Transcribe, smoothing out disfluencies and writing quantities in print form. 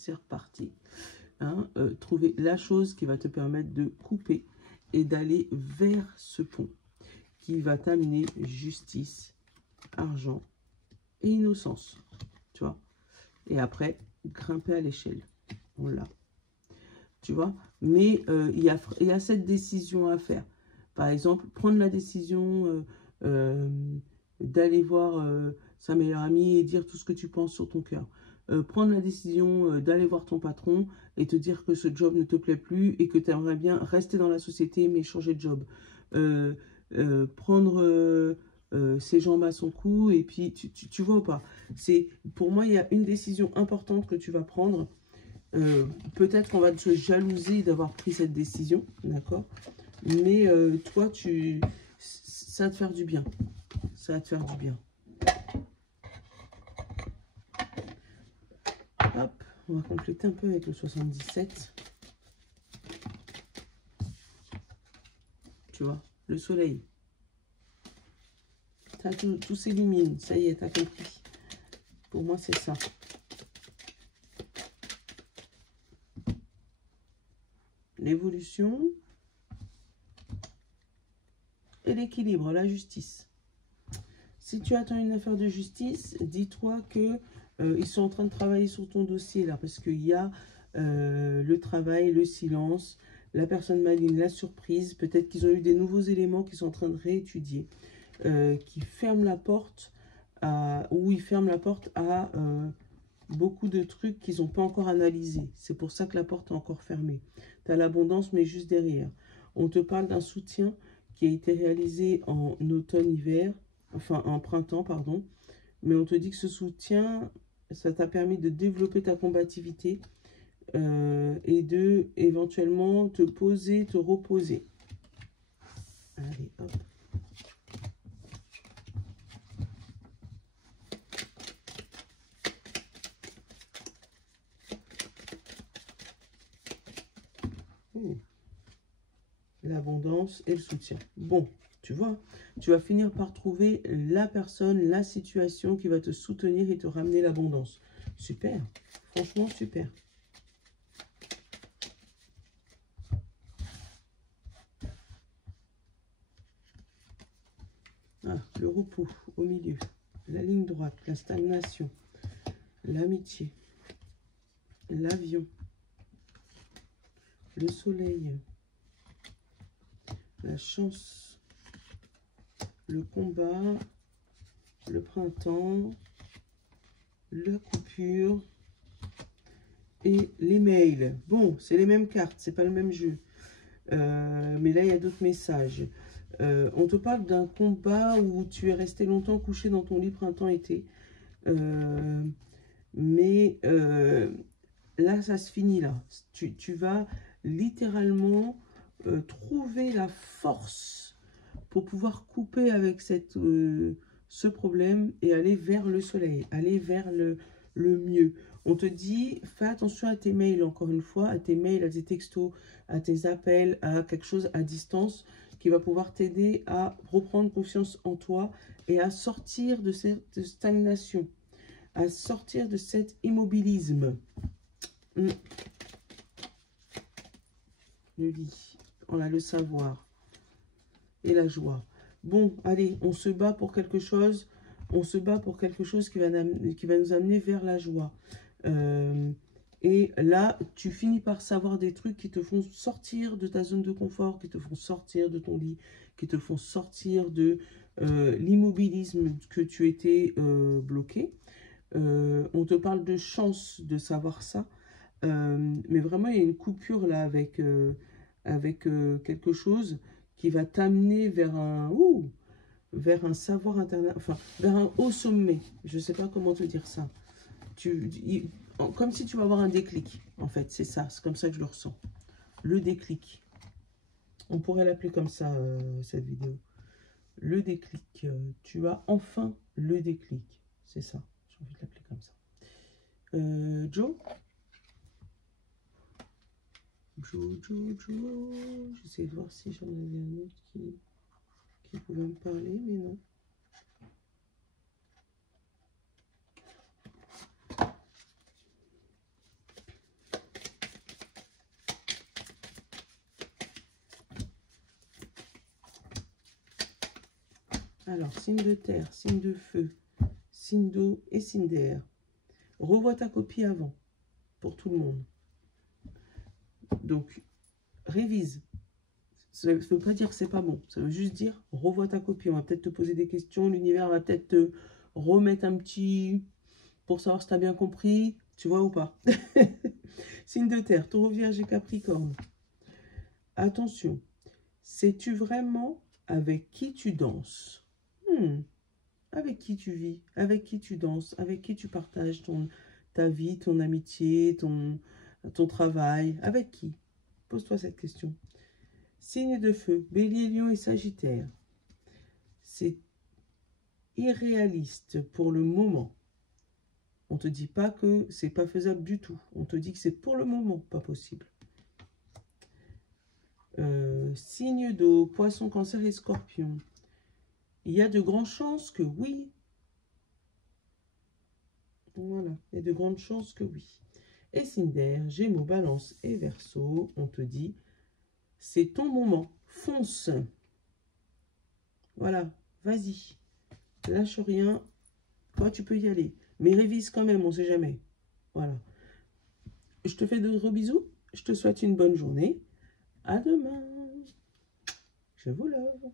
c'est reparti. Hein, trouver la chose qui va te permettre de couper et d'aller vers ce pont qui va t'amener justice, argent et innocence, tu vois. Et après, grimper à l'échelle. On l'a. Tu vois. Mais il y a cette décision à faire. Par exemple, prendre la décision d'aller voir sa meilleure amie et dire tout ce que tu penses sur ton cœur. Prendre la décision d'aller voir ton patron et te dire que ce job ne te plaît plus et que tu aimerais bien rester dans la société mais changer de job. Prendre ses jambes à son cou et puis tu vois ou pas. Pour moi, il y a une décision importante que tu vas prendre. Peut-être qu'on va te jalouser d'avoir pris cette décision, d'accord? Mais toi, ça va te faire du bien. Ça va te faire du bien. Hop, on va compléter un peu avec le 77. Tu vois, le soleil. Tout s'illumine, ça y est, t'as compris. Pour moi, c'est ça. L'évolution et l'équilibre, la justice. Si tu attends une affaire de justice, dis-toi que ils sont en train de travailler sur ton dossier là, parce qu'il y a le travail, le silence, la personne maligne, la surprise. Peut-être qu'ils ont eu des nouveaux éléments qu'ils sont en train de réétudier, qui ferment la porte ou ils ferment la porte à beaucoup de trucs qu'ils n'ont pas encore analysés. C'est pour ça que la porte est encore fermée. Tu as l'abondance, mais juste derrière. On te parle d'un soutien qui a été réalisé en automne-hiver, enfin en printemps, pardon. Mais on te dit que ce soutien, ça t'a permis de développer ta combativité et de éventuellement te poser, te reposer. Allez, hop. L'abondance et le soutien. Bon, tu vois, tu vas finir par trouver la personne, la situation qui va te soutenir et te ramener l'abondance. Super, franchement super. Ah, le repos au milieu, la ligne droite, la stagnation, l'amitié, l'avion, le soleil, la chance, le combat, le printemps, la coupure et les mails. Bon, c'est les mêmes cartes, c'est pas le même jeu. Mais là, il y a d'autres messages. On te parle d'un combat où tu es resté longtemps couché dans ton lit printemps-été. Mais là, ça se finit là. Tu vas littéralement trouver la force pour pouvoir couper avec ce problème et aller vers le soleil, aller vers le mieux. On te dit, fais attention à tes mails, encore une fois, à tes mails, à tes textos, à tes appels, à quelque chose à distance qui va pouvoir t'aider à reprendre confiance en toi et à sortir de cette stagnation, à sortir de cet immobilisme. Le lit, on a le savoir et la joie. Bon, allez, on se bat pour quelque chose. On se bat pour quelque chose qui va nous amener vers la joie. Et là, tu finis par savoir des trucs qui te font sortir de ta zone de confort, qui te font sortir de ton lit, qui te font sortir de l'immobilisme que tu étais bloqué. On te parle de chance de savoir ça. Mais vraiment, il y a une coupure là avec quelque chose qui va t'amener vers un savoir interne, enfin, vers un haut sommet. Je ne sais pas comment te dire ça. Comme si tu vas avoir un déclic, en fait, c'est ça, c'est comme ça que je le ressens. Le déclic. On pourrait l'appeler comme ça, cette vidéo. Le déclic. Tu as enfin le déclic. C'est ça, j'ai envie de l'appeler comme ça. Joe. J'essaie de voir si j'en avais un autre qui pouvait me parler, mais non. Alors, signe de terre, signe de feu, signe d'eau et signe d'air. Revois ta copie avant, pour tout le monde. Donc, révise. Ça ne veut pas dire que c'est pas bon. Ça veut juste dire, revois ta copie. On va peut-être te poser des questions. L'univers va peut-être te remettre un petit... pour savoir si tu as bien compris. Tu vois ou pas? Signe de terre, Taureau, Vierge et Capricorne. Attention. Sais-tu vraiment avec qui tu danses? Avec qui tu vis? Avec qui tu danses? Avec qui tu partages ta vie, ton amitié, ton travail? Avec qui? Pose-toi cette question. Signe de feu, Bélier, Lion et Sagittaire. C'est irréaliste pour le moment. On ne te dit pas que c'est pas faisable du tout. On te dit que c'est pour le moment pas possible. Signe d'eau, Poisson, Cancer et Scorpion. Il y a de grandes chances que oui. Voilà, il y a de grandes chances que oui. Et signe d'air, Gémeaux, Balance et Verseau. On te dit, c'est ton moment. Fonce. Voilà, vas-y. Lâche rien. Toi, tu peux y aller. Mais révise quand même, on ne sait jamais. Voilà. Je te fais de gros bisous. Je te souhaite une bonne journée. À demain. Je vous love.